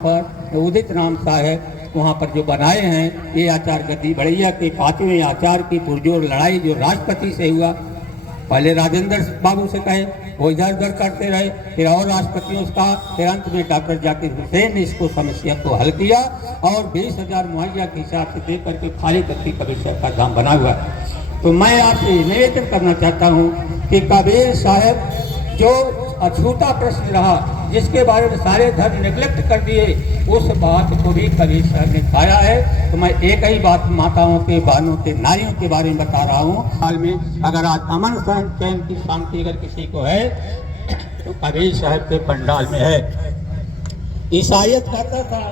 पर उदित नाम साहब वहाँ पर जो बनाए हैं ये आचार्य गद्दी बढ़ैया के 5वें आचार्य की पुरजोर लड़ाई जो राष्ट्रपति से हुआ। पहले राजेंद्र बाबू से कहे, वो इधर उधर करते रहे, फिर और राष्ट्रपतियों का, फिर अंत में डॉक्टर जाकिर हुसैन ने इसको समस्या को हल किया और 20,000 मुहैया के हिसाब से दे करके खाली तख्ती कबीर साहब का धाम बना हुआ है। तो मैं आपसे निवेदन करना चाहता हूँ कि कबीर साहब जो अछूता प्रश्न रहा, जिसके बारे में सारे धर्म नेग्लेक्ट कर दिए, उस बात को भी कबीर साहब ने खाया है। तो मैं एक ही बात माताओं के, बहनों के, नारियों के बारे में बता रहा हूँ। हाल में अगर आज अमन चैन की शांति अगर किसी को है तो कबीर साहब के पंडाल में है। ईसाइयत कहता था,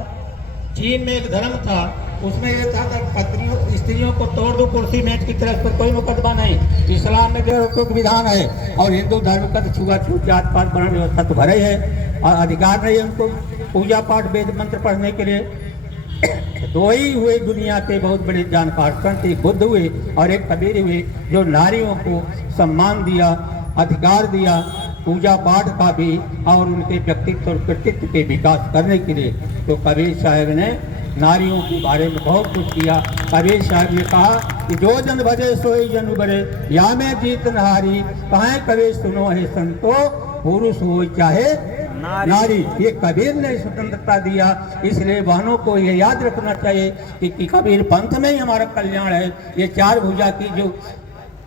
चीन में एक धर्म था, उसमें यह था कि स्त्रियों को तोड़ दो कुर्सी मेज की तरफ, पर कोई मुकदमा नहीं। इस्लाम में जो विधान है और हिंदू धर्म का तो छुआछूत जात पात बना व्यवस्था तो भरे है और अधिकार नहीं है उनको पूजा पाठ वेद मंत्र पढ़ने के लिए। दो ही हुए दुनिया के बहुत बड़े जानकार संत, एक बुद्ध हुए और एक कबीर हुए, जो नारियों को सम्मान दिया, अधिकार दिया, पूजा पाठ का भी और उनके व्यक्तित्व और कृतित्व के विकास करने के लिए। तो कबीर साहब ने नारियों के बारे में बहुत कुछ किया। कबीर साहब ने कहा कि जो जन भजे सोई जन उबरे, या में जीत नहारी, कहें कबीर सुनो है संतो, पुरुष हो चाहे नारी। ये कबीर ने स्वतंत्रता दिया, इसलिए बहनों को ये याद रखना चाहिए कि कबीर पंथ में ही हमारा कल्याण है। ये 4 भुजा की जो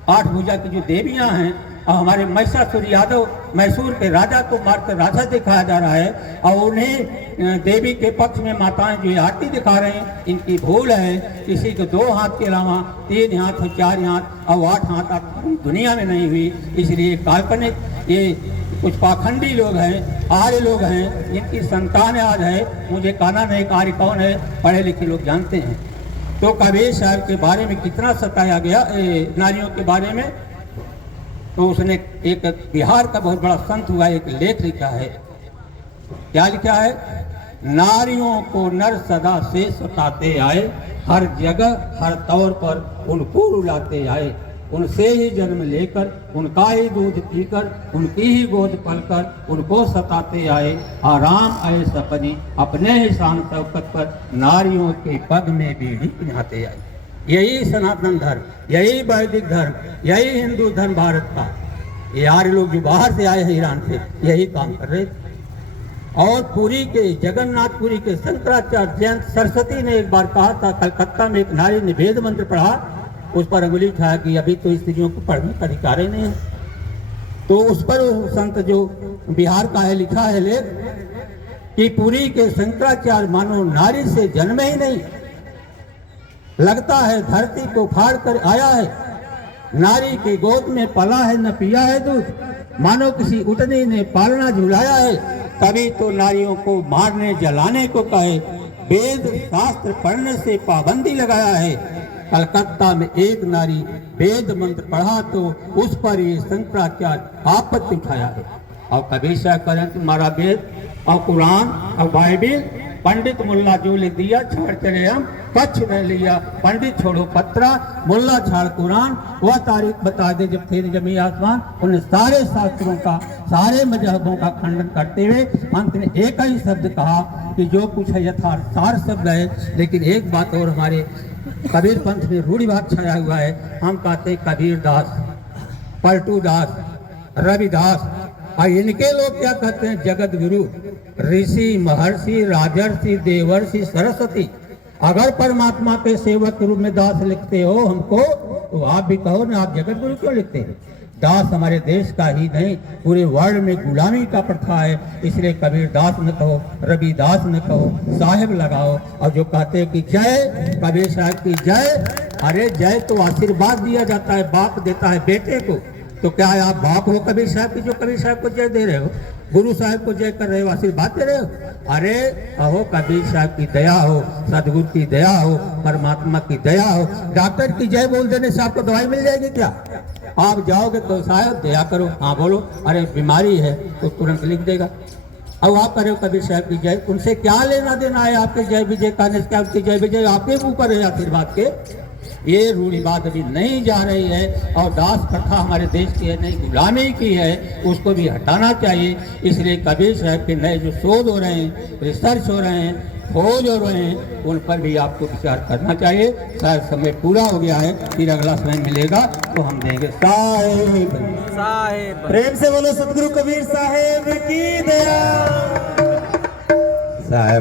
8 भुजा की जो देवियां हैं, और हमारे महिषासुर यादव मैसूर के राजा को मारकर राजा दिखाया जा रहा है, और उन्हें देवी के पक्ष में माताएं जो आरती दिखा रहे हैं, इनकी भूल है। किसी को 2 हाथ के अलावा 3 हाथ और 4 हाथ और 8 हाथ आप दुनिया में नहीं हुई। इसलिए काल्पनिक ये कुछ पाखंडी लोग हैं, आर्य लोग हैं, इनकी संतान आज है। मुझे कहना नहीं कार्य कौन है, पढ़े लिखे लोग जानते हैं। तो कबीर साहब के बारे में कितना सताया गया नारियों के बारे में। तो उसने एक बिहार का बहुत बड़ा संत हुआ, एक लेख लिखा है। क्या लिखा है? नारियों को नर सदा से सताते आए, हर जगह हर तौर पर उनको रुलाते आए। उनसे ही जन्म लेकर, उनका ही दूध पीकर, उनकी ही गोद पलकर उनको सताते आए। आराम आए सपने अपने ही शान शौकत पर, नारियों के पग में बीड़ी पिन्हाते आए। यही सनातन धर्म, यही वैदिक धर्म, यही हिंदू धर्म भारत का। ये आर्य लोग जो बाहर से आए हैं ईरान से, यही काम कर रहे थे। और पुरी के जगन्नाथपुरी के शंकराचार्य जयंत सरस्वती ने एक बार कहा था, कलकत्ता में एक नारी ने वेद मंत्र पढ़ा, उस पर अंगुली उठाया कि अभी तो स्त्रियों को पढ़ने का अधिकार ही नहीं है। तो उस पर संत जो बिहार का है लिखा है लेख कि पुरी के शंकराचार्य मानो नारी से जन्म ही नहीं, लगता है धरती को फाड़ कर आया है। नारी की गोद में पला है न पिया है दूध, मानो किसी उटनी ने पालना झुलाया है। तभी तो नारियों को मारने जलाने को कहे, वेद शास्त्र पढ़ने से पाबंदी लगाया है। कलकत्ता में एक नारी वेद मंत्र पढ़ा तो उस पर ये शंकराचार्य आपत्ति उठाया है। और कबीर साहब करें तुम्हारा वेद और कुरान और बाइबिल पंडित मुल्ला जो लिख दिया, छाड़ चले हम कच्छ में लिया। पंडित छोड़ो पत्रा, मुल्ला छाड़ कुरान, वह तारीख बता दे जब थे जमी आसमान। उन्हें सारे शास्त्रों का, सारे मजहबों का खंडन करते हुए अंत में एक ही शब्द कहा कि जो कुछ है यथार्थ सार शब्द है। लेकिन एक बात और हमारे कबीर पंथ में रूढ़िवाद छाया हुआ है। हम कहते कबीर दास, पलटू दास, रविदास, और इनके लोग क्या कहते हैं? जगत गुरु, ऋषि, महर्षि, राजर्षि, देवर्षि, सरस्वती। अगर परमात्मा के सेवक के रूप में दास लिखते हो हमको, तो आप भी कहो ना, आप जगत गुरु क्यों लिखते हैं? दास हमारे देश का ही नहीं, पूरे वर्ल्ड में गुलामी का प्रथा है। इसलिए कबीर दास न कहो, रविदास न कहो, साहेब लगाओ। और जो कहते हैं कि जय कबीर साहब की जय, अरे जय तो आशीर्वाद दिया जाता है, बाप देता है बेटे को। तो क्या आप बाप हो कबीर साहब की, जो कबीर साहब को जय दे रहे हो, गुरु साहब को जय कर रहे हो, आशीर्वाद दे रहे हो? अरे अहो कबीर साहब की दया हो, सदगुरु की दया हो, परमात्मा की दया हो। डॉक्टर की जय बोल देने से आपको दवाई मिल जाएगी क्या? आप जाओगे तो साहब दया करो, हाँ बोलो, अरे बीमारी है तो तुरंत लिख देगा। अब आप करे हो कबीर साहब की जय, उनसे क्या लेना देना है आपके जय विजय कहने से? आपकी जय विजय आपके ऊपर है आशीर्वाद के। ये रूढ़िवाद अभी नहीं जा रही है और दास प्रथा हमारे देश की है, नहीं गुलामी की है, उसको भी हटाना चाहिए। इसलिए कबीर साहब के नए जो शोध हो रहे हैं, रिसर्च हो रहे हैं, खोज हो रहे हैं, उन पर भी आपको विचार करना चाहिए। शायद समय पूरा हो गया है, फिर अगला समय मिलेगा तो हम देंगे। साहेब प्रेम से बोलो सतगुरु कबीर साहेब की दया। साहेब